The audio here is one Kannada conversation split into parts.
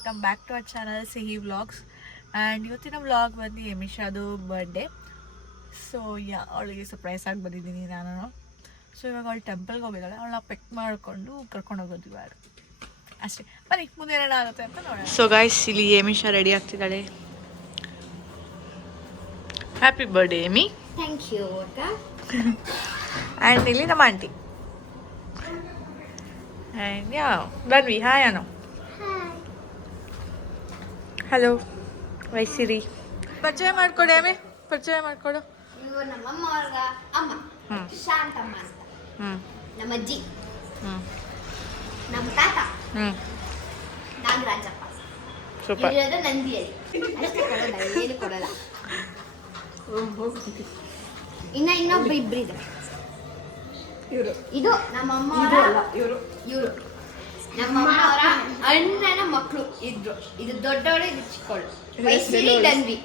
Welcome back to our channel Sihi vlogs and ಇವತ್ತಿನ ವ್ಲಾಗ್ ಬಂದು ಯಮಿಷಾದು ಬರ್ಡೇ ಸೊ ಯಾ ಅವಳಿಗೆ ಸರ್ಪ್ರೈಸ್ ಆಗಿ ಬಂದಿದ್ದೀನಿ ನಾನು ಸೊ ಇವಾಗ ಅವಳು ಟೆಂಪಲ್ಗೆ ಹೋಗಿದ್ದಾಳೆ ಅವಳನ್ನ ಪೆಕ್ ಮಾಡಿಕೊಂಡು ಕರ್ಕೊಂಡು ಹೋಗೋದು ಇವಾಗ. ಅಷ್ಟೇ. ಬನ್ನಿ ಮುಂದೆ ಏನಾಗುತ್ತೆ ಅಂತ ನೋಡೋಣ. ಸೊ ಗಾಯ್ಸ್ ಇಲ್ಲಿ ಎಮಿಷಾ ready ಆಗ್ತಿದ್ದಾಳೆ. Happy birthday Yami thank you ಅಕ್ಕ ಆ್ಯಂಡ್ ಇಲ್ಲಿ ನಮ್ಮ ಆಂಟಿ ಆ್ಯಂಡ್ ಯಾ ಬನ್ವಿ ಹಾಯ್ ಅನು. ಹಲೋ ವೈಸಿರಿ. ಪರಿಚಯ ಮಾಡ್ಕೊಡಿ ಅಮ್ಮ ಪರಿಚಯ ಮಾಡ್ಕೊಡು. ಇವರು ನಮ್ಮಮ್ಮ ಅವ್ರ ಅಮ್ಮ ಹ್ಮ್. ಶಾಂತಮ್ಮ ಅಂತ. ಹ್ಞೂ ನಮ್ಮ ಅಜ್ಜಿ ಹ್ಞೂ ನಮ್ಮ ತಾತ. ಹ್ಞೂ ನಾಗರಾಜಪ್ಪ. ಸೂಪರ್. ಇರೋದು ನಂದಿಯಲ್ಲಿ. ಅಷ್ಟೇ ಕೊಡಲ್ಲ ಏನು ಕೊಡಲ್ಲ. ಇನ್ನ ಇನ್ನೊಬ್ಬ ಇಬ್ರು ಇವರು. ಇದು ನಮ್ಮಮ್ಮ ಇವರು. ಇವರು. ನಮ್ಮಮ್ಮ ಅವರ ಅಣ್ಣನ ಮಕ್ಕಳು ಇದ್ರು. ಇದು ದೊಡ್ಡವಳು ಇದು ಚಿಕ್ಕವಳು. ಮೈಸೂರಿ ತನ್ವಿ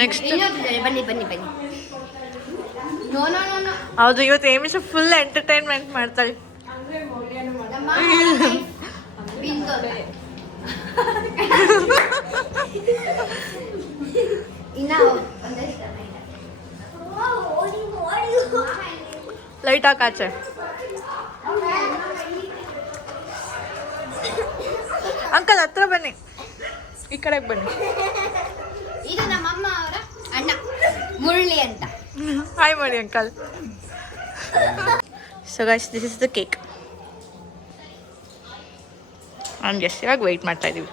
ನೆಕ್ಸ್ಟ್ ಬನ್ನಿ ಬನ್ನಿ ಬನ್ನಿ. ನೋ ನೋ ನೋ ನೋ ಹೌದು ಇವತ್ತು ಏಮಿಷ ಫುಲ್ ಎಂಟರ್ಟೈನ್ಮೆಂಟ್ ಮಾಡ್ತಾಳೆ ನಮ್ಮ. ಇನ್ನ ಒಂದಷ್ಟು. ಲೈಟ್ ಹಾಕಾಚೆ ಅಂಕಲ್ ಹತ್ರ ಬನ್ನಿ. ಈ ಕಡೆಗೆ ಬನ್ನಿ. ಇದು ನಮ್ಮಮ್ಮ ಅವರ ಅಣ್ಣ ಮುರಳಿ ಅಂತ. ಹಾಯ್ ಮಾಡಿ uncle so guys this is the cake and S ಇವಾಗ ವೆಯ್ಟ್ ಮಾಡ್ತಾ ಇದ್ದೀವಿ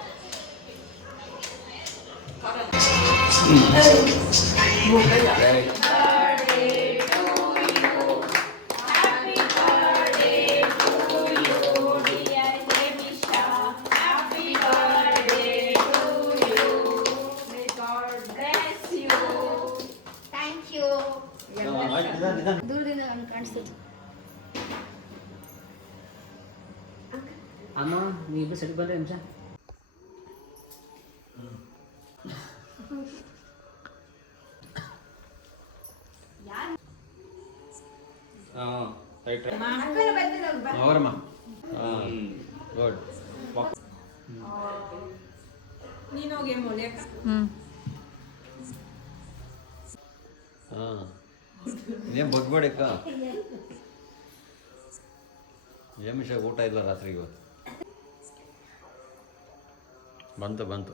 ಥ್ಯಾಂಕ್ ಬಂದ್ರೆ ನಿಮಿಷ ಅವರಮ್ಮ. ಗುಡ್ ಹ್ಞೂ ಹಾಂ. ನೀನು ಬಗ್ಬೇಡಕ್ಕ ಏಮಿಷ ಊಟ ಇಲ್ಲ ರಾತ್ರಿ ಇವತ್ತು? ಬಂತು ಬಂತು.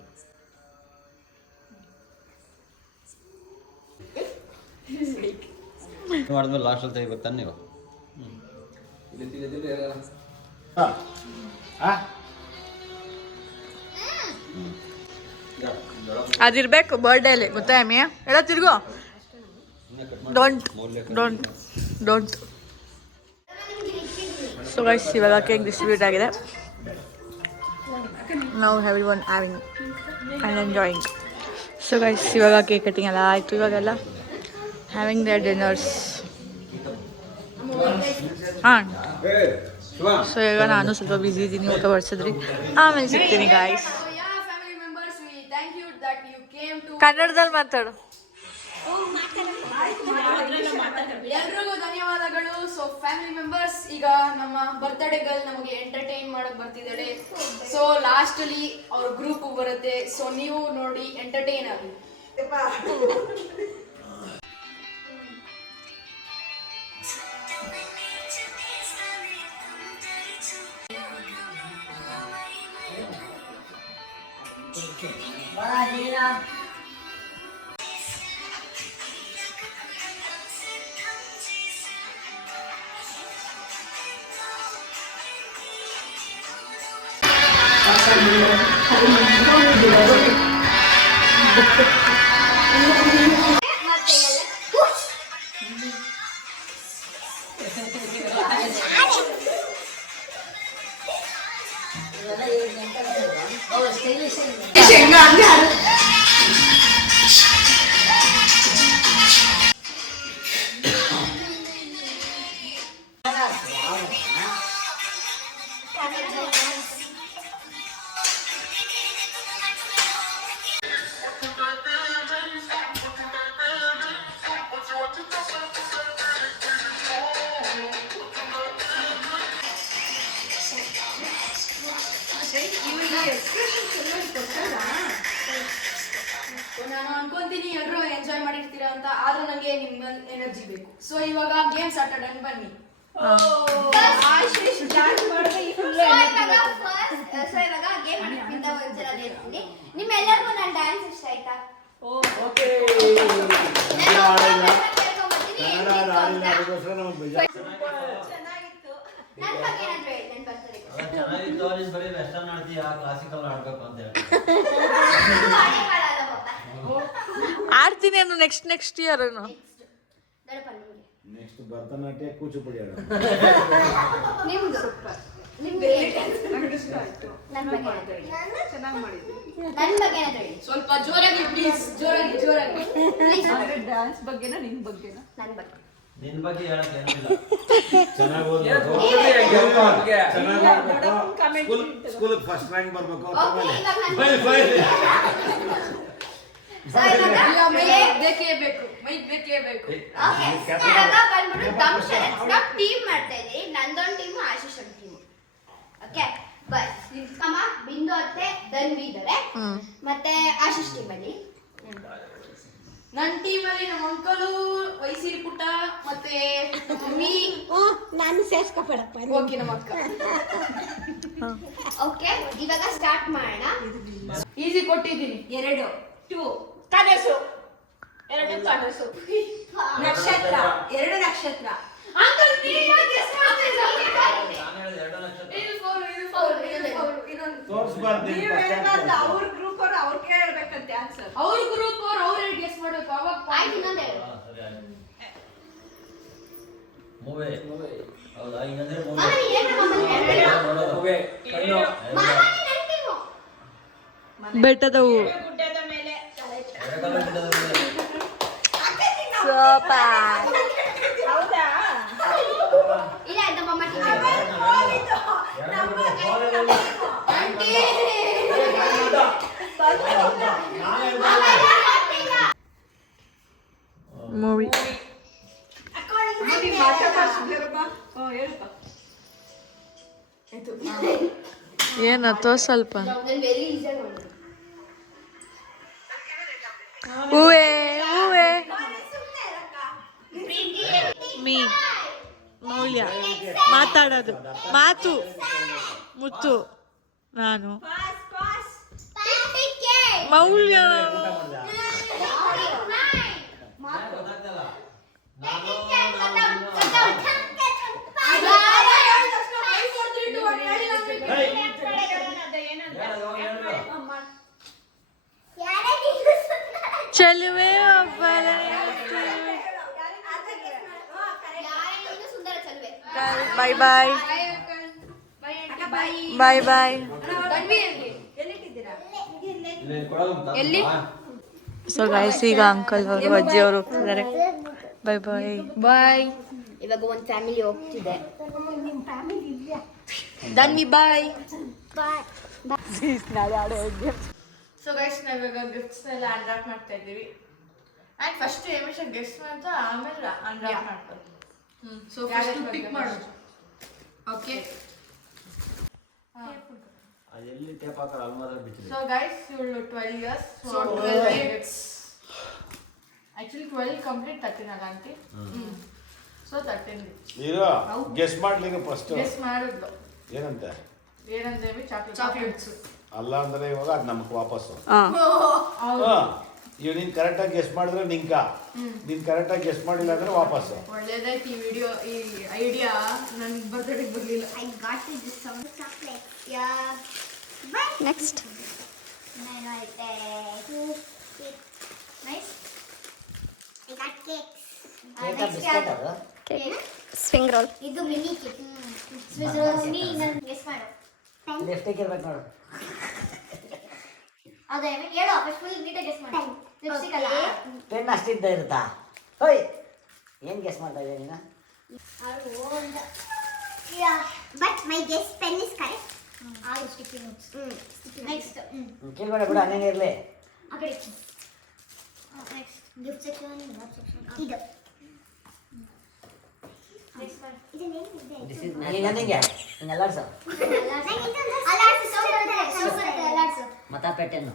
ಮಾಡಿದ್ಮೇಲೆ ಲಾಸ್ಟಲ್ಲಿ ತೆಗಿಬೇಕು ತಾನೆ ನೀವು. ಅದಿರ್ಬೇಕು ಬರ್ಡೇಲಿ ಗೊತ್ತಾ ಎಮ್ಮಿ ಎಲ್ಲ ತಿರ್ಗೋ. Don't don't don't so guys ಇವಾಗ ಕೇಕ್ ಡಿಸ್ಟ್ರಿಬ್ಯೂಟ್ ಆಗಿದೆ. ನಾವು heavy one having and enjoying so guys ಇವಾಗ ಕೇಕ್ ಕಟ್ಟಿಂಗ್ ಎಲ್ಲ ಆಯಿತು ಇವಾಗೆಲ್ಲ ಹ್ಯಾವಿಂಗ್ ದ ಡಿನ್ನರ್ಸ್ ಹಾಂ. ಸೊ ಈಗ ನಾನು ಸ್ವಲ್ಪ ಬ್ಯುಸಿ ಇದ್ದೀನಿ ಊಟ ಬಡಿಸಿದ್ರಿ ಆಮೇಲೆ ಸಿಗ್ತೀನಿ guys yeah, family members, we thank you that you came to. ಕನ್ನಡದಲ್ಲಿ ಮಾತಾಡು. ಎಲ್ರಿಗೂ ಧನ್ಯವಾದಗಳು. ಸೊ ಫ್ಯಾಮಿಲಿ ಮೆಂಬರ್ಸ್ ಈಗ ನಮ್ಮ ಬರ್ತ್ಡೇ ಗರ್ಲ್ ನಮಗೆ ಎಂಟರ್ಟೈನ್ ಮಾಡಕ್ ಬರ್ತಿದ್ದಾಳೆ. ಸೊ ಲಾಸ್ಟ್ ಅಲ್ಲಿ ಅವ್ರ ಗ್ರೂಪ್ ಬರುತ್ತೆ. ಸೊ ನೀವು ನೋಡಿ ಎಂಟರ್ಟೈನ್ ಆಗಿ. Şey, ಆಶೀಶ್ ಸ್ಟಾರ್ಟ್ ಮಾಡಿದ್ರೆ ಈ full ಸೊ energy ಇವಾಗ ಬೇಕು. ಫಸ್ಟ್ ಸೊ ಇವಾಗ ಗೇಮ್ ಆಡೋಕ್ಕಿಂತ ಒಂದ್ಸಲ ಹೇಳ್ತೀನಿ. ನಿಮ್ಮೆಲ್ಲರಿಗೂ ನನ್ನ ಡ್ಯಾನ್ಸ್ ಇಷ್ಟ ಆಯ್ತಾ? ಏನ್. ಚೆನ್ನಾಗಿತ್ತು. ಬರೀ ವೆಸ್ಟರ್ನ್ ಆಡ್ತೀಯ ಕ್ಲಾಸಿಕಲ್ ಆಡ್ಬೇಕು ಅಂತ ಹೇಳಿ. ಆಡ್ತೀನಿ ನಾನು next next year Next. Next Bharatanatyam Kuchipudi ಆಡೋಣ. ನಿಮ್ದು ನಿಮ್ಗೆ ನನ್ ಬಗ್ಗೆ ಏನಾದ್ರು ಹೇಳಿ. ನನ್? ಬಗ್ಗೆ ಏನಾದ್ರು ಹೇಳಿ. ಸ್ವಲ್ಪ ಜೋರಾಗಿ ಪ್ಲೀಸ್ ಜೋರಾಗಿ ಜೋರಾಗಿ. ಡ್ಯಾನ್ಸ್ ಬಗ್ಗೆನಾ ನಿನ್ ಬಗ್ಗೆನಾ? ನನ್ನ ಬಗ್ಗೆ. ನಿನ್ನ ಬಗ್ಗೆ ಹೇಳಕ್ಕೆ ಏನಿಲ್ಲ ಚೆನ್ನಾಗಿ ಓದ್ಬೇಕು. ಚೆನ್ನಾಗಿ ಓದ್ಬೇಕು. ಸ್ಕೂಲ್ ಸ್ಕೂಲ್ ಫಸ್ಟ್ ರ್ಯಾಂಕ್ ಬರ್ಬೇಕು ಓಕೆ ಆಮೇಲೆ ಇವಾಗ ನನ್ ಬೈ ಬೈ ಬೇಕೇ ಬೇಕು ಮೈಕ್ ಬೇಕೇ ಬೇಕು. ಓಕೆ ಇವಾಗ ಬಂದ್ಬಿಟ್ಟು ದಮ್ ಚಾಲೆಂಜ್ ನಾವು ಟೀಮ್ ಮಾಡ್ತಾ ಇದೀವಿ ನಂದೊಂದು ಟೀಮ್ ಆಶೀಶ್ ಒಂದು ಟೀಮ್ ಓಕೆ ಬಸ್ ಕಮ ಬಿಂದು ಅತ್ತೆ ಧನ್ವಿ ಇದ್ದಾರೆ ಮತ್ತೆ ಆಶೀಶ್ ಟೀಮ್ ಅಲ್ಲಿ. ನನ್ನ ಅಲ್ಲಿ ನಮ್ಮ ಅಂಕಲು ವಯಸ್ಸಿರಿ ಪುಟ್ಟ ಮತ್ತೆ ಮಮ್ಮಿ. ನಾನು ಸೇರ್ಸ್ಕೊಬೇಡಪ್ಪ ಓಕೆ ನಮ್ಮ ಅಕ್ಕ. ಓಕೆ ಇವಾಗ ಸ್ಟಾರ್ಟ್ ಮಾಡೋಣ. ಈಸಿ ಕೊಟ್ಟಿದ್ದೀನಿ. ಎರಡು ಟೂ ಕನಸು. ಎರಡು ಕನಸು. ನಕ್ಷತ್ರ ಎರಡು ನಕ್ಷತ್ರ. ಅಂಕಲ್? ನಾನು ಅವ್ರ ಗ್ರೂಪ್ ಅವ್ರು ಅವ್ರ ಕೇಳ್ಬೇಕಂತೆ ಆನ್ಸರ್ ಅವ್ರ ಗ್ರೂಪ್ ಅವ್ರು ಅವ್ರು ಗೆಸ್ ಮಾಡ್ಬೇಕು. ಅವಾಗ ಆಯ್ತು ನಾನು ಹೇಳು ಮೂವಿ. ಹೌದಾ? ಮೂವಿ. ಬೆಟ್ಟದ ಗುಡ್ಡದ ಮೇಲೆ ತಲೆ ಎಡಗಲ ಗಿಡದಲ್ಲಿ ಹೌದಾ ಇಲ್ಲ ಇದು ಮಾಮ ಟೀಮ್ ಮೂವಿ ಭಾಷಾ ಭಾಷೆರಪ್ಪ ಹ್ಞೂ ಹೇಳಪ್ಪ ಏನತ್ತೋ ಸ್ವಲ್ಪ ಹೂವೇ ಹೂವೇ ಮೀ ಮೌಲ್ಯ. ಮಾತಾಡೋದು. ಮಾತು. ಮುತ್ತು. ನಾನು. ಮೌಲ್ಯ. Bye bye bye bye? So guys ಈಗ ಅಂಕಲ್ ಅವರು ಅಜ್ಜಿ ಅವರು ಹೋಗ್ತಿದ್ದಾರೆ. ಬಾಯ್ ಬಾಯ್ ಬಾಯ್ ಇವಾಗ ಒಂದು ಫ್ಯಾಮಿಲಿ ಹೋಗ್ತಿದೆ. ದನ್ವಿ ಬಾಯ್ ಸೊ ಗೈಸ್ ನಾವಿವಾಗ ಗಿಫ್ಟ್ಸ್ ಎಲ್ಲ ಅನ್ರಾಪ್ ಮಾಡ್ತಾ ಇದ್ದೀವಿ. ಆ್ಯಂಡ್ ಫಸ್ಟ್ ಎಮಿಷನ್ ಗೆಸ್ಟ್ ಅಂತ ಆಮೇಲೆ ಅನ್ರಾಪ್ ಹ್ಞೂ ಸೊ ಫಸ್ಟ್ ಪಿಕ್ ಮಾಡೋದು. ಓಕೆ ಅದು ಎಲ್ಲಿ ಟೇಪ್ ಹಾಕೋರು ಅಲ್ಮಾರಲ್ಲಿ ಬಿಚ್ಚಿದೆ ಸೊ ಗೈಸ್ ಇವಳು twelve years so twelve years actually twelve complete thirteen ಆಗ ಆಂಟಿ ಸೊ ತರ್ಟೀನ್ ಈಗ ಗೆಸ್ ಮಾಡ್ಲಿಕ್ಕೆ ಫಸ್ಟ್ ಗೆಸ್ ಮಾಡಿದ್ಲು. ಏನಂತ? ಏನಂದ್ರೆ ಚಾಕ್ಲೇಟ್ ಚಾಕ್ಲೇಟ್ಸ್ ಅಲ್ಲ ಅಂದ್ರೆ ಇವಾಗ ಅದು ನಮಗೆ ವಾಪಸ್ಸು. ಇವ್ ನೀನ್ ಕರೆಕ್ಟಾಗಿ ಗೆಸ್ ಮಾಡಿದ್ರೆ ನಿಂಕ ನೀನ್ ಕರೆಕ್ಟಾಗಿ ಗೆಸ್ ಮಾಡಿಲ್ಲ ಅಂದ್ರೆ ವಾಪಸ್ಸು ಒಳ್ಳೇದಾಯ್ತು ಈ ವಿಡಿಯೋ ಈ ಐಡಿಯಾ ನನ್ ಬರ್ತ್ಡೇಗೆ ಬರಲಿಲ್ಲ I got you this some chocolate. Yeah. Bye. Next. Nine right there. Nice. I got cakes. Uh, next ಯಾವ್ದು? Cake. ಸ್ವಿಂಗ್ ರೋಲ್ ಇದು ಮಿನಿ ಕೇಕ್ ಸ್ವಿಸ್ ರೋಲ್ ನೀ ನಾನು ಗೆಸ್ ಮಾಡು ಪೆನ್ ಲೆಫ್ಟಿಗೆ ಇರ್ಬೇಕು ನೋಡು ಅದೇ ಹೇಳು ಫಸ್ಟ್ ಫುಲ್ ನೀಟಾಗಿ ಗೆಸ್ ಮಾಡು. ಲಿಪ್ಸ್ಟಿಕ್ ಅಲ್ಲ? ಪೆನ್ ಅಷ್ಟಿದ್ದ ಇರುತ್ತಾ? ಹೋಯ್. ಏನು ಗೆಸ್ ಮಾಡ್ತಾ ಇದ್ದೀಯ ನೀನು? But my guess pen is correct ಆ ಸ್ಟಿಕ್ಕಿ ನೋಟ್ಸ್ ನೆಕ್ಸ್ಟ್ ಕೇಳ್ಬೇಡ ಬಿಡು ಹಂಗೆ ಇರಲಿ. ಆ ಕಡೆ ನೆಕ್ಸ್ಟ್ ಗಿಫ್ಟ್ ಸೆಕ್ಷನ್ ಸೆಕ್ಷನ್ ಇದು. ಮತ ಪೆಟ್ಟೆನ್ನು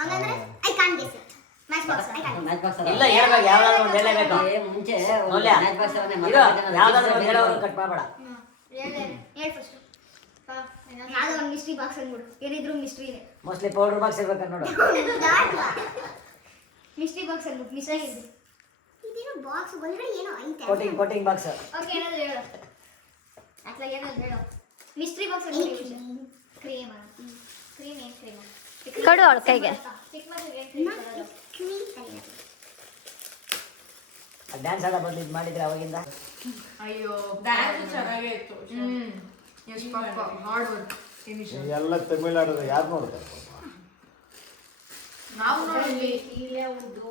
ಹಂಗಂದ್ರೆ I can guess it match box ಇಲ್ಲ ಹೇಳ್ಬೇಕು ಯಾವ್ದಾದ್ರು ಒಂದು ಹೇಳಬೇಕು. ಮುಂಚೆ ಮೌಲ್ಯ. ಮ್ಯಾಚ್ ಬಾಕ್ಸ್ ಇರೋ ಯಾವ್ದಾದ್ರು ಒಂದು ಹೇಳೋರು ಕಟ್ ಮಾಡಬೇಡ. ಮಿಸ್ಟ್ರಿ ಬಾಕ್ಸ್ ಅಂದ್ಬಿಡು ಏನಿದ್ರು ಮಿಸ್ಟ್ರಿ ಇದೆ. ಮೋಸ್ಟ್ಲಿ ಪೌಡರ್ ಬಾಕ್ಸ್ ಇರ್ಬೇಕು ನೋಡು ಮಿಸ್ಟ್ರಿ ಬಾಕ್ಸ್ ಅಂದ್ಬಿಟ್ಟು ಮಿಸ್ ಆಗಿದೆ ಇದೇನೋ ಬಾಕ್ಸ್ ಒಳಗಡೆ ಏನೋ ಐತೆ ಕೋಟಿಂಗ್ ಕೋಟಿಂಗ್ ಬಾಕ್ಸ್ ಓಕೆ ಏನಾದ್ರು ಹೇಳು. ಅಥವಾ ಏನಾದ್ರು ಹೇಳು. ಮಿಸ್ಟ್ರಿ ಬಾಕ್ಸ್ ಕ್ರೀಮ್ ಕೊಡು ಅವಳ ಕೈಗೆ. ಡ್ಯಾನ್ಸ್ ಎಲ್ಲ ಬಂದು ಇದು ಮಾಡಿದ್ರೆ ಅವಾಗಿಂದ? ಅಯ್ಯೋ ಡ್ಯಾನ್ಸ್ ಚೆನ್ನಾಗೇ ಇತ್ತು. ಹ್ಮ್. ಎಷ್ಟು ಪಾಪ ಹಾರ್ಡ್ ವರ್ಕ್ ಎಲ್ಲ ತಮಿಳ್ನಾಡದ ಯಾರು ನೋಡ್ತಾರೆ? ನಾವು ನೋಡಿದ್ವಿ. ಇಲ್ಲೇ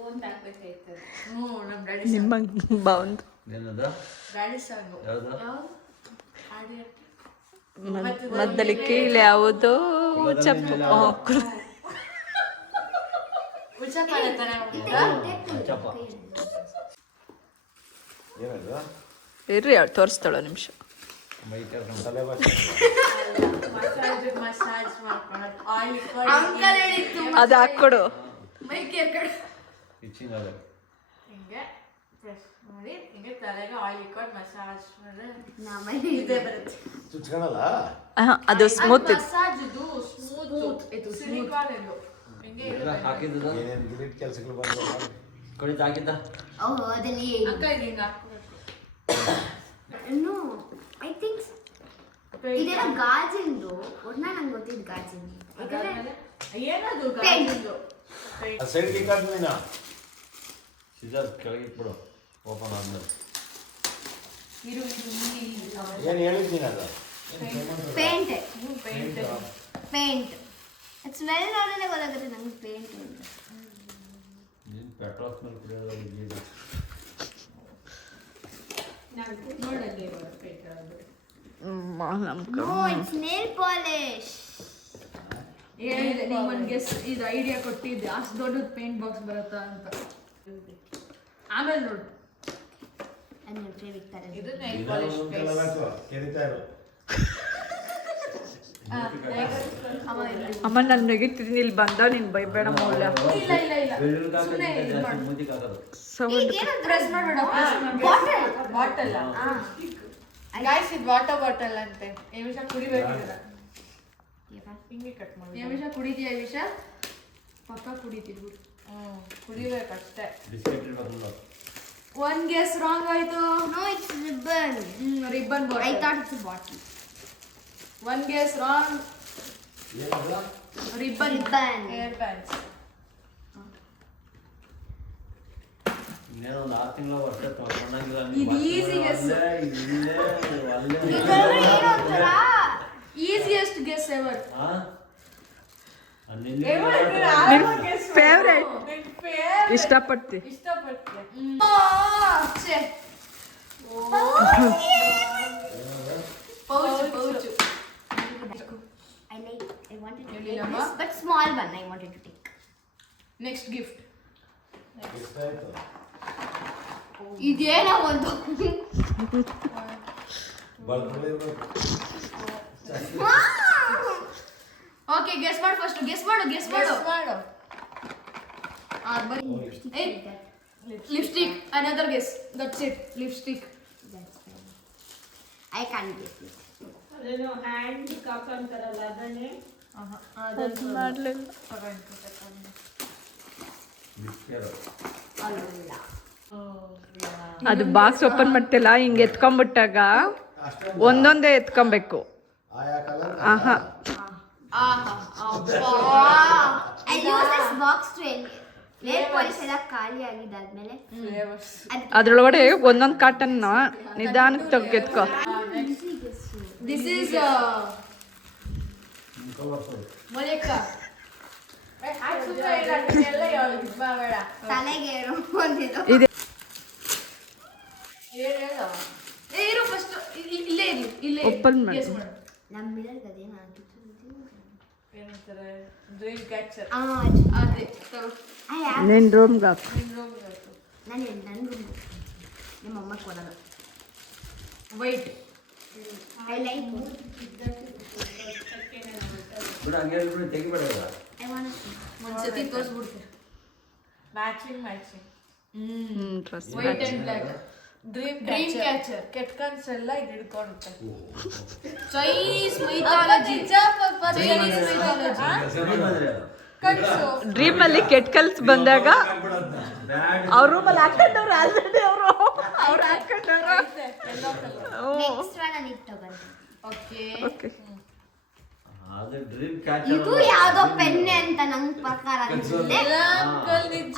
ಅಂತ ಹ್ಞೂ ನಮ್ಮ ಡ್ಯಾಡಿ ನಿಮ್ಮ ಬಾವಂದು ಏನದು ಡ್ಯಾಡಿ ಸಾಂಗು ಯಾವ್ದು? ಮದ್ದಲಿ ಕೀಳೆ ಯಾವುದು ಚಪ್ಪು ಉಚ್ಚಕಾಲೆ ಥರ ಚಪ್ಪ ಏನದು ಇರ್ರಿ ಅವಳು ತೋರಿಸ್ತಾಳ ನಿಮಿಷ. ಅದು ಹಾಕ್ಕೊಡು. ಅದ. ಸ್ಮೂತ್ ಇದು ಸ್ಮೂತ್ ಎಲ್ಲ ಹಾಕಿದ್ದು ಏನೇನು ಕೆಲಸಗಳು ಕುಡಿತ ಹಾಕಿದ್ದ? ಓಹ್ ಅದಲ್ಲಿ ಅಕ್ಕ ಇದು ಹಿಂಗೆ ಹಾಕ್ಬೇಕು ನೋ ಐ ಥಿಂಕ್ ಇದೆಲ್ಲ ಗಾಜಿಂದು. ಒಟ್ನ ನಂಗೆ ಗೊತ್ತಿದ್ದು ಗಾಜಿಂದು. ಯಾಕಂದ್ರೆ ಏನದು. ಗಾಜಿಂದು. ಆ ಸೈಡ್ಗೆ ಇಕ್ಕಾದ ನೀನು ಸಿಜರ್ ಕೆಳಗೆ ಇಟ್ಬಿಡು. ಓಪನ್ ಆದ್ಮೇಲೆ. ಇರು ಇದು ಇಲ್ಲಿ ಏನು ಹೇಳಿದ್ ನೀನು ಅದು ಪೇಂಟ್ ಪೇಂಟ್ ಪೇಂಟ್ ಸ್ಮೆಲ್ ನೋಡಿದ್ರೆ ಗೊತ್ತಾಗುತ್ತೆ ನಂಗೆ paint petrol smell nail polish ಇದು ಐಡಿಯಾ ಕೊಟ್ಟಿದ್ದೆ. ಅಷ್ಟು ದೊಡ್ಡದು ಪೇಂಟ್ ಬಾಕ್ಸ್ ಬರುತ್ತಾ ಅಂತ. ಆಮೇಲೆ ನೋಡು. ನನ್ನ ಫೇವ್ರೆಟ್ ಕಲರ್ ಇದು ನೈಲ್ ಪಾಲಿಶ್ ಅಮ್ಮ ನಾನು ನೆಗಿತೀನಿ ಇಲ್ಲಿ ಬಂದ ನೀನು ಬೈಬೇಡ ಮೌಲ್ಯ. ಸೌಂಡ್ ಪ್ರೆಸ್ ಮಾಡ್ಬೇಡ ಬಾಟಲ್ ಬಾಟಲ್ ಗಾಯ್ಸ್ ಇದು ವಾಟರ್ ಬಾಟಲ್ ಅಂತೆ. ಏಮಿಷ ಕುಡಿಬೇಕಿಲ್ಲ ಹಿಂಗೆ ಕಟ್ ಮಾಡಿ ವಿಷ ಪಕ್ಕ ಕುಡಿತೀವಿ. ಬಿಡು ಹ್ಞೂ ಕುಡಿಬೇಕಷ್ಟೇ ಒನ್ ಗೆಸ್ ರಾಂಗ್ ಆಯ್ತು. No it's ribbon ribbon I thought it's bottle one guess wrong ribbon ribbon hair bands ಇನ್ನೇನು ಆರು ತಿಂಗಳು ವರ್ಷ ತೊಗೊಂಡಂಗಿಲ್ಲ ಇದು guess. ಏನೋ ಒಂಥರ? ಈಸಿಯೆಸ್ಟ್ ಗೆಸ್ ಎವರ್ ಫೇವ್ರೇಟ್ ಇಷ್ಟಪಡ್ತಿ. ಇಷ್ಟಪಡ್ತೀನಿ pouch pouch. Wanted to ಹೇಳಿಲ್ಲಮ್ಮ? Take but small one I wanted to take next gift ಎಷ್ಟಾಯ್ತು ಇದೇನೋ ಒಂದು. ಬಲ್ಗಳಿರ್ಬೇಕು ಓಕೆ ಗೆಸ್ ಮಾಡು ಫಸ್ಟ್ ಗೆಸ್ ಮಾಡು ಗೆಸ್ ಮಾಡು. ಮಾಡು. Lipstick another guess that's it lipstick I can guess it ಅದೇನೋ ಹ್ಯಾಂಡ್ ಕಪ್ ಅಂತಾರಲ್ಲ ಅದನ್ನೇ. ಮಾಡ್ಲಿಲ್ಲ ಅದು ಬಾಕ್ಸ್ ಓಪನ್ ಮಾಡ್ತಿಲ್ಲ ಹಿಂಗೆ ಎತ್ಕೊಂಡ್ಬಿಟ್ಟಾಗ ಒಂದೊಂದೇ ಎತ್ಕೊಬೇಕು. ಆಹಾ. ಅದ್ರೊಳಗಡೆ ಒಂದೊಂದು ಕಾಟನ್ನ ನಿಧಾನಕ್ಕೆ ತೆಗೆದ್ಕೊ ದಿಸ್ ಈಸ್ ಮೊಲೆಕ ಎಲ್ಲ ಇದು. Open ಮಾಡು. ನಿನ್ನ ರೂಮ್ಗೆ ಹಾಕು. ನಾನು ನನ್ನ ರೂಮ್ ನಿಮ್ಮ ಅಮ್ಮ ವೈಟ್ ಐ ಲೈಕ್ ಬಿಡು ಹಂಗೆ ಹೇಳ್ಬಿಡು ತೆಗಿಬೇಡ ಇವಾಗ. ಐ ವಾಂಟ್ ಒಂದ್ಸತಿ ತೋರಿಸ್ಬಿಡ್ತೀನಿ matching matching hmm dress white and black dream dream catcher catcher ಕೆಟ್ಟ ಕನ್ಸೆಲ್ಲ ಇದು ಹಿಡ್ಕೊಳುತ್ತೆ ಚೈನೀಸ್ ಮೈಥಾಲಜಿ ಚೈನೀಸ್ ಮೈಥಾಲಜಿ ಕಟ್ಸು ಡ್ರೀಮ್ ಅಲ್ಲಿ ಕೆಟ್ಟ ಕಲ್ಸ್ ಬಂದಾಗ ಅವ್ರ ರೂಮಲ್ಲಿ ಹಾಕೊಂಡವ್ರು ಆಲ್ರೆಡಿ ಅವರು. ಅವ್ರು ಹಾಕೊಂಡವ್ರು ನೆಕ್ಸ್ಟ್ ಒನ್ ನಾನು ಇಟ್ಟು ಬಂದೆ ಓಕೆ ಓಕೆ ಅದು ಡ್ರೀಮ್ ಕ್ಯಾಚರ್ ಇದು ಯಾವ್ದೋ ಪೆನ್ನೆ ಅಂತ ನಂಗ್ ಪ್ರಕಾರ ಅನ್ಸುತ್ತೆ. ನಿಜ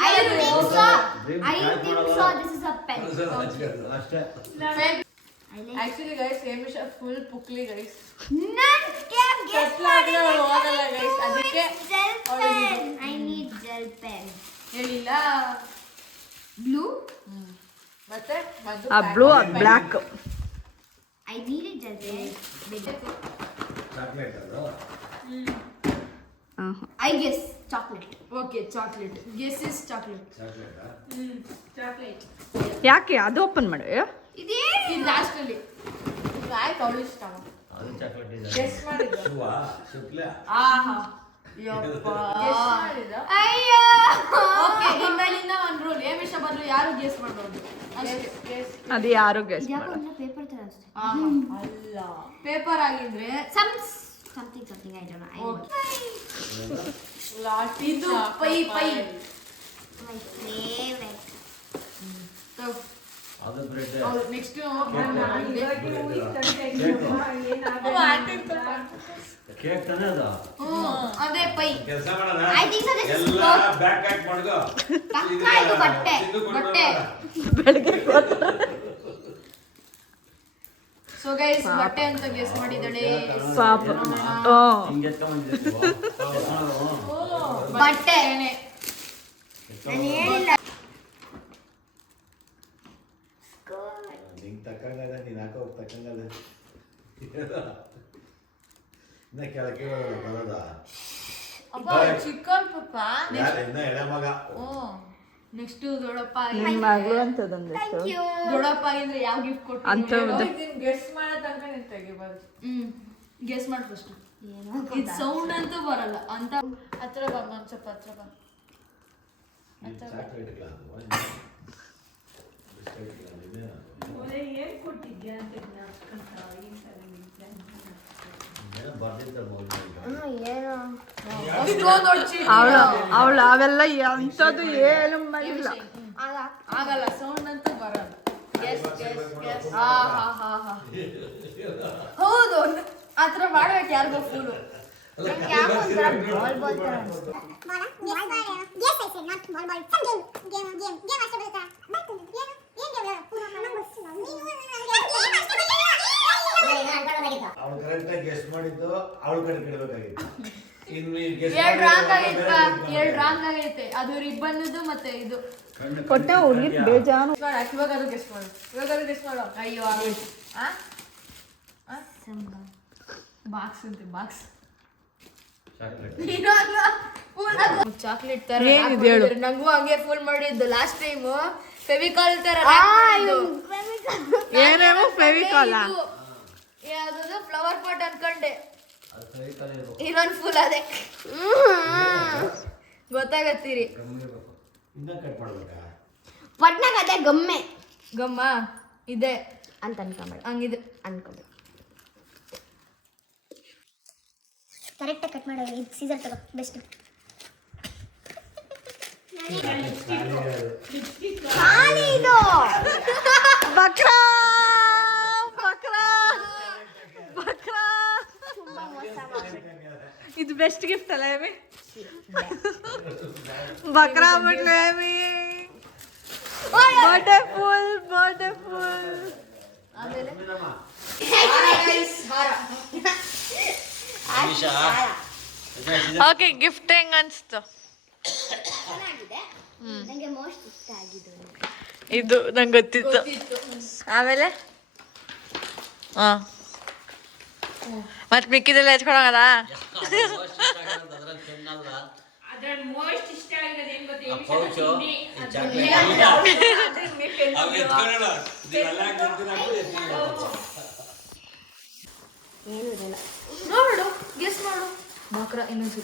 I think so Dream I catch a ಮಾಡಲ್ಲ. So this is a pen ಅಷ್ಟೇ ಆಕ್ಚುಲಿ ಗೈಸ್ ಹೇಮಿಷ ಫುಲ್ ಪುಕ್ಲಿ ಗೈಸ್ ನನ್ ಕ್ಯಾನ್ ಗೆಸ್ ಕೆಟ್ಲಾದ್ರೆ ಅವಳು ಹೋಗಲ್ಲ ಗೈಸ್ ಅದಕ್ಕೆ gel pen I need gel pen ಹೇಳಿಲ್ಲ. ಬ್ಲೂ ಮತ್ತೆ? ಮದ್ದು ಆ blue black I need gel pen chocolate ಅದು. I guess chocolate okay chocolate guess is chocolate ಚಾಕ್ಲೇಟಾ chocolate ಯಾಕೆ? ಅದು ಓಪನ್ ಮಾಡಿ. ಇದೇ ಇದು ಲಾಸ್ಟ್ ಅಲ್ಲಿ. ಆಯ್ತು ಅವಳು ಇಷ್ಟ. ಅದು ಚಾಕ್ಲೇಟ್ ಇದೆ ಗೆಸ್ ಮಾಡಿದ್ದು. ಶುವ ಶುಕ್ಲ. ಆಹಾ. ಅಯ್ಯೋ! ಓಕೆ ಇನ್ಮೇಲಿಂದ ಒಂದು ರೂಲ್ ವಿಷಯ ಬದಲು ಯಾರು ಗೇಸ್ ಮಾಡ್ಬೋದು ಅದು ಯಾರು ಗೆಸ್ ಯಾಕೋ ಮಾಡ. ಅಂದ್ರೆ ಪೇಪರ್ ತರ ಅಷ್ಟೇ. ಅಲ್ಲ. ಪೇಪರ್ ಆಗಿದ್ರೆ some something something I don't know ಲಾಟಿ ಇದು ಪೈ ಪೈ. ಮೈ ಫೇವರೆಟ್ ಅದು ಬ್ರೆಡ್. ನೆಕ್ಸ್ಟ್ ಕೇಕ್ ತಾನೇ ಅದು. ಅದೇ ಪೈ. ಕೆಲಸ ಮಾಡೋಣ ಎಲ್ಲ cloth. ಬ್ಯಾಕ್ ಪ್ಯಾಕ್ ಮಾಡ್ಕೋ. ಪಕ್ಕ ಇದು ಬಟ್ಟೆ, ಬಟ್ಟೆ. ಬೆಳಗ್ಗೆ ಸೊ ಗೈಸ್ ಬಟ್ಟೆ ಅಂತ ಗೆಸ್ ಮಾಡಿದಳೆ ಪಾಪ. ಬಟ್ಟೆ. ನಾನು ಹೇಳಿಲ್ಲ. ನಿಂಗೆ ತಕ್ಕಂಗದ ನೀನು ಹಾಕೋ ತಕ್ಕಂಗಲ್ಲ ಇನ್ನ ಕೆಳಕ್ಕೆ ಬರೋದ ಅಪ್ಪ ಚಿಕನ್ ಪಪ್ಪ. ಇನ್ನ ಎಳೆ ಮಗ. ನೆಕ್ಸ್ಟ್ ದೊಡ್ಡಪ್ಪ ನಿನ್ ಮಗಳು ಅಂತದೊಂದಿತ್ತು ದೊಡ್ಡಪ್ಪ ಆಗಿದ್ರೆ ಯಾವ ಗಿಫ್ಟ್ ಕೊಟ್ಟು. ನೀನ್ ಗೆಸ್ ಮಾಡೋ ತನಕ ನೀನ್ ತೆಗಿಬಾರ್ದು. ಹ್ಮ್ ಗೆಸ್ ಮಾಡಿ ಫಸ್ಟ್ ಏನೋ ಇದು ಸೌಂಡ್ ಅಂತೂ ಬರಲ್ಲ. ಅಂತ ಹತ್ರ ಬಾ ಸ್ವಲ್ಪ ಹತ್ರ ಬಾ. ಚಾಕ್ಲೇಟ್ ಏನೋ ಅವಳು ಅವಳು ಅವೆಲ್ಲ ಅಂಥದ್ದು ಏನು ಮಾಡಿಲ್ಲ ಆಗಲ್ಲ ಸೌಂಡ್ ಅಂತೂ ಬರಲ್ಲ. ಹೌದು ಆ ಥರ ಮಾಡ್ಬೇಕು ಯಾರಿಗೋ ಒಂಥರ ಬಾಲ್ ಬಾಲ್ ಗೊತ್ತಿಲ್ಲ. ಕರೆಕ್ಟ್? ಅವಳು ಕರೆಕ್ಟಾಗಿ ಗೆಸ್ಟ್ ಮಾಡಿದ್ದು ಅವಳ ಕಡೆ ಕೇಳಬೇಕಾಗಿತ್ತು ಇನ್ನು ಎರಡು ರಾಂಗ್ ಆಗೈತೆ ಎರಡು ರಾಂಗ್ ಆಗೈತೆ. ಅದು ರಿಬ್ಬನ್ದು ಮತ್ತೆ ಇದು. ಕೊಟ್ಟ ಹುಡುಗಿ ಬೇಜಾನು ಇವಾಗ ಅದು ಮಾಡು. ಇವಾಗ ಅದು ಗೆಸ್ ಮಾಡು. ಅಯ್ಯೋ ಆಗೈತೆ ಬಾಕ್ಸ್ ಅಂತೆ ಬಾಕ್ಸ್ ಚಾಕ್ಲೇಟ್ ತರ. ನಂಗೂ ಹಂಗೆ ಫುಲ್ ಮಾಡಿದ್ದು ಲಾಸ್ಟ್ ಟೈಮ್ ಫೆವಿಕಾಲ್ ತರ ಏನೇಮೋ ಫೆವಿಕಾಲ ಯಾವುದದು ಫ್ಲವರ್ ಪಾಟ್ ಅನ್ಕೊಂಡೆ. ಇನ್ನೊಂದು ಫುಲ್ ಅದೇ. ಗೊತ್ತಾಗತ್ತೀರಿ. ಇನ್ನ ಕಟ್ ಮಾಡ್ಬೇಕಾ? ಪಟ್ನಾಗ ಅದೇ ಗಮ್ಮೆ. ಗಮ್ಮ? ಇದೆ. ಅಂತ ಅನ್ಕೊಂಬೇಡ. ಹಂಗಿದೆ ಅನ್ಕೊಂಬೇಡ. ಕರೆಕ್ಟಾಗಿ ಕಟ್ ಮಾಡೋದು ಇದು ಸೀಸರ್ ತಗೋ. ಬೆಸ್ಟ್ ಖಾಲಿ ಇದು ಬಕ್ರಾ ಬಕ್ರಾ ಬಕ್ರಾ ಇದು ಬೆಸ್ಟ್ ಗಿಫ್ಟ್ ಅಲ್ಲ ಏಮಿ ಬಕ್ರಾ ಬಿಟ್ಲು Amy birthday full birthday full okay gift ಹೆಂಗ್ ಅನ್ಸ್ತು ಚೆನ್ನಾಗಿದೆ ಮೋಸ್ಟ್ ಇಷ್ಟ ಆಗಿದ್ದು ಇದು ನಂಗೆ ಗೊತ್ತಿತ್ತು. ಆಮೇಲೆ? ಹಾ. ಮತ್ತೆ ಮಿಕ್ಕಿದೆಲ್ಲ ಎತ್ಕೊಳಂಗದ? ನೋಡು ಗೆಸ್ ಮಾಡು. ಬಕ್ರ ಇನ್ನೊಂದು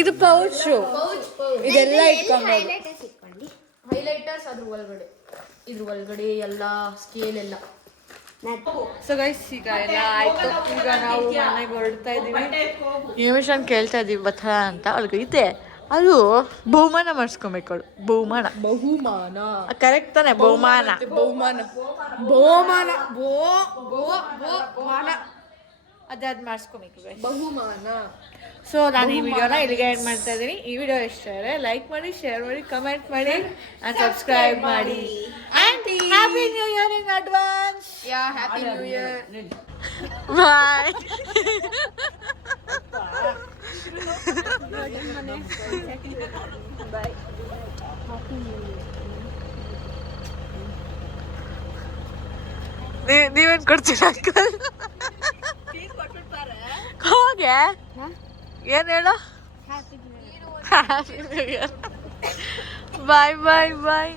ಇದು ಪೌಚು ಇದೆಲ್ಲ ಇಟ್ಕೊಂಡು ಹೈಲೈಟರ್ಸ್ ಅದ್ರ ಒಳಗಡೆ. ಇದ್ರ ಒಳಗಡೆ ಎಲ್ಲ ಸ್ಕೇಲ್ ಎಲ್ಲ. ಸೊ ಗೈಸ್ ಈಗ ಎಲ್ಲ ಆಯ್ತು. ಈಗ ನಾವು ಮನೆಗೆ ಹೊರಡ್ತಾ ಇದ್ದೀವಿ ನಿಮಿಷನ್ ಕೇಳ್ತಾ ಇದ್ದೀವಿ ಬತ್ತ ಅಂತ. ಅವ್ಳಿಗೆ ಇದೆ. ಅದು ಬಹುಮಾನ ಮಾಡಿಸ್ಕೊಬೇಕು ಅವಳು ಬಹುಮಾನ. ಬಹುಮಾನ. ಕರೆಕ್ಟ್ ತಾನೆ ಬಹುಮಾನ. ಬಹುಮಾನ. ಬಹುಮಾನ. ಬೋ ಬೋ ಬೋ ಮಾನ ಅದಾದ್ ಮಾಡಿಸ್ಕೊಬೇಕು ಗೈಸ್? ಬಹುಮಾನ. ಸೊ ನಾನು ಈ ವಿಡಿಯೋನ ಇಲ್ಲಿಗೆ ಎಂಡ್ ಮಾಡ್ತಾ ಇದ್ದೀನಿ ಈ ವಿಡಿಯೋ ಇಷ್ಟ ಆದರೆ ಲೈಕ್ ಮಾಡಿ ಶೇರ್ ಮಾಡಿ ಕಮೆಂಟ್ ಮಾಡಿ ಆ್ಯಂಡ್ ಸಬ್ಸ್ಕ್ರೈಬ್ ಮಾಡಿ. And happy new year in advance yeah happy new year bye ನೀವೇನು ಕೊಡ್ತೀರ ಅಂಕಲ್? ಹೋಗೆ. ಏನು ಹೇಳು? ಬಾಯ್ ಬಾಯ್ ಬಾಯ್